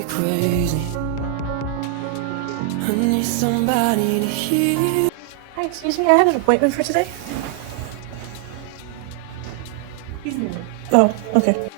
me crazy. I need somebody to hear. Hi, excuse me, I had an appointment for today. Oh, okay.